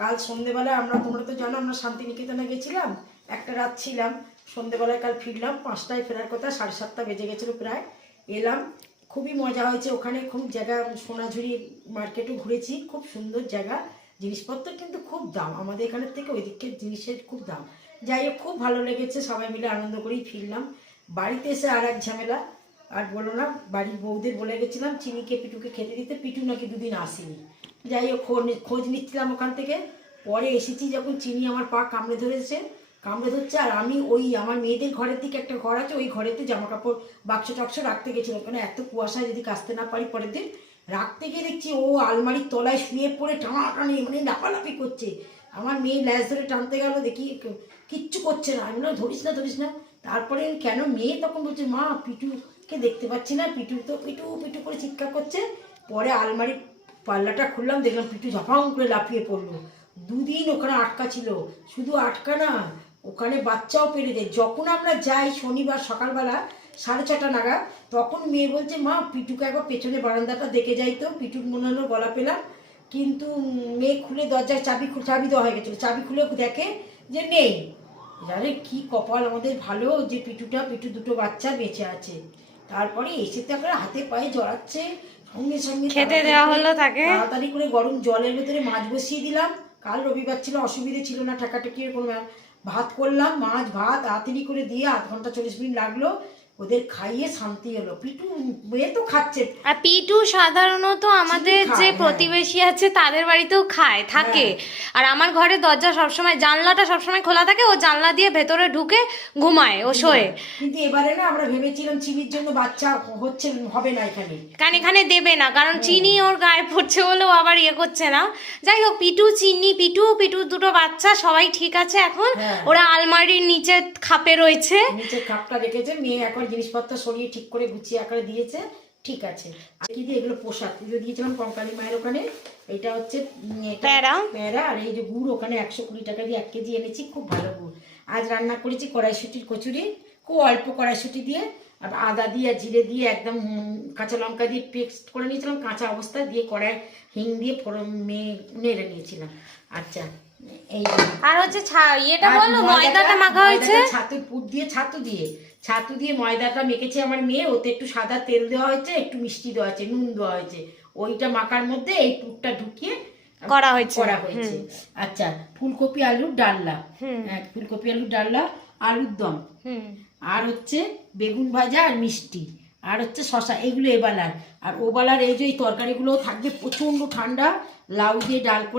কাল সন্ধেবেলায় তোমরা তো জানো আমরা শান্তিনিকেতনে গেছিলাম, একটা রাত ছিলাম। সন্ধেবেলায় কাল ফিরলাম, 5টায় ফেরার কথা, 7:30 বেজে গেছিলো প্রায়। এলাম, খুবই মজা হয়েছে ওখানে, খুব জায়গা, সোনাঝুরি মার্কেটও ঘুরেছি, খুব সুন্দর জায়গা। জিনিসপত্র কিন্তু খুব দাম, আমাদের এখানের থেকে ওই দিকের জিনিসের খুব দাম। যাই হোক, খুব ভালো লেগেছে, সবাই মিলে আনন্দ করেই ফিরলাম। বাড়িতে এসে আর এক ঝামেলা, আর বলো না, বাড়ির বউদের বলে গেছিলাম চিনিকে পিটুকে খেতে দিতে, পিটু নাকি দুদিন আসেনি। যাই হোক, খোঁজ নিচ্ছিলাম ওখান থেকে। পরে এসেছি যখন, চিনি আমার পা কামড়ে ধরছে, আর আমি ওই আমার মেয়েদের ঘরের দিকে একটা ঘর আছে, ওই ঘরেতে জামা কাপড় বাক্স টাক্স রাখতে গেছিলাম, ওখানে এত কুয়াশায় যদি কাচতে না পারি পরের দিন, রাখতে গিয়ে দেখছি ও আলমারির তলায় শুয়ে পড়ে টানাটানি মানে লাফালাফি করছে। আমার মেয়ে ল্যাজ ধরে টানতে গেল, দেখি কিচ্ছু করছে না। আমি বললাম ধরিস না। তারপরে কেন, মেয়ে তখন বলছে মা পিটুকে দেখতে পাচ্ছি না, পিটু তো পিটু পিটু করে চিৎকার করছে। পরে আলমারির পাল্লাটা খুললাম, দেখলাম পিটু ঝাপাং করে লাফিয়ে পড়লো। দুদিন ওখানে আটকা ছিল, শুধু আটকা না, ওখানে বাচ্চাও পেরে যায়। যখন আমরা যাই শনিবার সকালবেলা 6:30 নাগাদ, তখন মেয়ে বলছে মা পিটুকে একবার পেছনে বারান্দাটা দেখে যাই তো, পিটুর মনে হলো গলা পেলাম। কিন্তু মেয়ে খুলে দরজায় চাবি দেওয়া হয়ে গেছিলো, চাবি খুলে দেখে যে নেই। জানে কি কপাল আমাদের ভালো যে পিটু দুটো বাচ্চা বেঁচে আছে। তারপরে এসে তো আমরা হাতে পায়ে জড়াচ্ছে, সঙ্গে সঙ্গে খেতে দেওয়া হলো তাকে, তাড়াতাড়ি করে গরম জলের ভেতরে মাছ বসিয়ে দিলাম। কাল রবিবার ছিল, অসুবিধে ছিল না, ঠেকাঠেকির কোনো ভাত করলাম, মাছ ভাত তাড়াতাড়ি করে দিয়ে 1/2 ঘন্টা 40 মিনিট লাগলো, ওদের খাইয়ে শান্তি হলো। পিটু মেয়ে তো খাচ্ছে, আর পিটু সাধারণত আমাদের যে প্রতিবেশী আছে তাদের বাড়িতেও খায় থাকে। আর আমার ঘরে দরজা সবসময়, জানলাটা সবসময় খোলা থাকে, ও জানলা দিয়ে ভেতরে ঢুকে ঘুমায়, ও শোয়ে। কিন্তু এবারে না আমরা ভেবেছিলাম চিনির জন্য বাচ্চা হবে না এখানে, কারণ এখানে দেবে না, কারণ চিনি ওর গায়ে পড়ছে বলে ও আবার ইয়ে করছে না। যাই হোক, পিটু দুটো বাচ্চা সবাই ঠিক আছে এখন। ওরা আলমারির নিচে খাপে রয়েছে, নিচে খাপটা রেখেছে, মেয়ে এখন জিনিসপত্র সরিয়ে ঠিক করে গুছিয়ে আকারে দিয়েছে, ঠিক আছে। আর কি দিয়ে, এগুলো পোশাক পুজো দিয়েছিলাম কঙ্কালী মায়ের ওখানে। এটা হচ্ছে প্যারা, আর এই যে গুড় ওখানে 120 টাকা দিয়ে 1 কেজি এনেছি, খুব ভালো গুড়। আজ রান্না করেছি কড়াইশুটির কচুরি, খুব অল্প কড়াইশুটি দিয়ে, আর আদা দিয়ে আর জিরে দিয়ে একদম কাঁচা লঙ্কা দিয়ে পেস্ট করে নিয়েছিলাম, কাঁচা অবস্থা দিয়ে, কড়াই হিং দিয়ে নেড়ে নিয়েছিলাম। আচ্ছা, এই আর হচ্ছে ইয়েটা বলো, ময়দাটা মাখা হয়েছে ছাতু দিয়ে ময়দাটা মেখেছে আমার মেয়ে, ওতে একটু সাদা তেল দেওয়া হয়েছে, একটু মিষ্টি দেওয়া হয়েছে, নুন দেওয়া হয়েছে, ওইটা মাখার মধ্যে এই পুরটা ঢুকিয়ে করা হয়েছে। আচ্ছা, ফুলকপি আলুর ডালনা, ফুলকপি আলুর ডালনা, আলুর দম, আর হচ্ছে বেগুন ভাজা আর মিষ্টি, আর হচ্ছে শশা, এগুলো এবেলার। আর ওবেলার এই যে তরকারিগুলো থাকবে, প্রচন্ড ঠান্ডা, লাউ দিয়ে ডাল করে